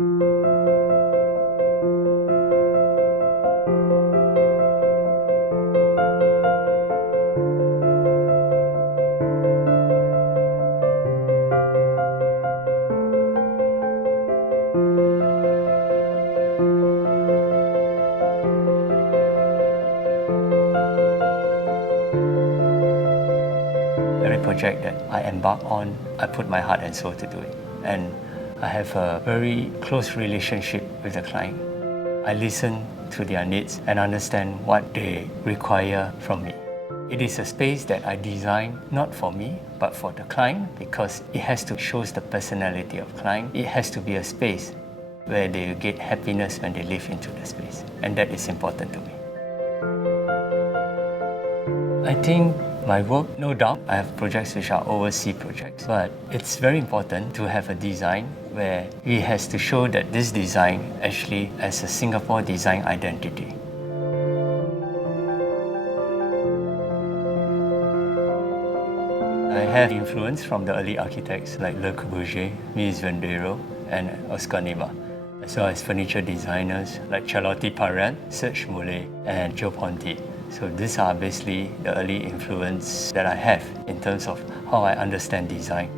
Every project that I embark on, I put my heart and soul to do it. And I have a very close relationship with the client. I listen to their needs and understand what they require from me. It is a space that I design not for me, but for the client, because it has to show the personality of client. It has to be a space where they get happiness when they live into the space. And that is important to me. I think my work, no doubt, I have projects which are overseas projects, but it's very important to have a design where it has to show that this design actually has a Singapore design identity. I have influence from the early architects like Le Corbusier, Mies van der Rohe, and Oscar Niemeyer, as well as furniture designers like Charlotte Perrin, Serge Moulet, and Joe Ponti. So these are basically the early influence that I have in terms of how I understand design.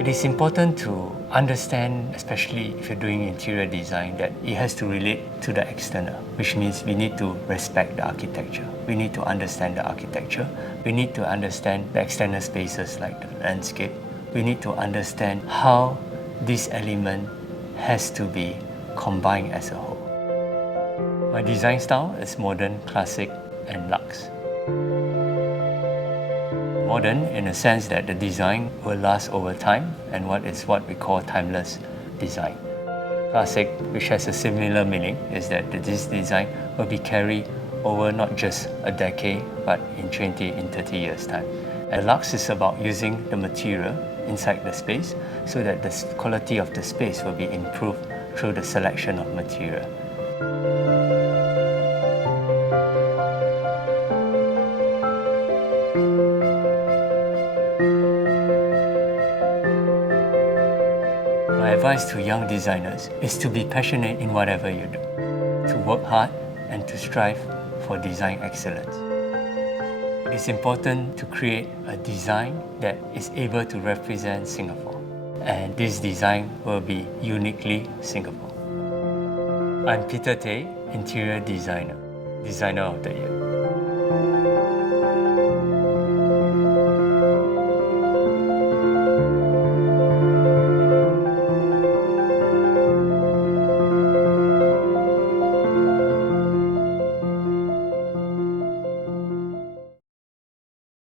It is important to understand, especially if you're doing interior design, that it has to relate to the external, which means we need to respect the architecture. We need to understand the architecture. We need to understand the external spaces like the landscape. We need to understand how this element has to be combined as a whole. My design style is modern, classic, and luxe. Modern in the sense that the design will last over time and what we call timeless design. Classic, which has a similar meaning, is that this design will be carried over not just a decade, but in 20, in 30 years' time. And luxe is about using the material inside the space so that the quality of the space will be improved through the selection of material. My advice to young designers is to be passionate in whatever you do, to work hard and to strive for design excellence. It is important to create a design that is able to represent Singapore, and this design will be uniquely Singapore. I'm Peter Tay, Interior Designer, Designer of the Year.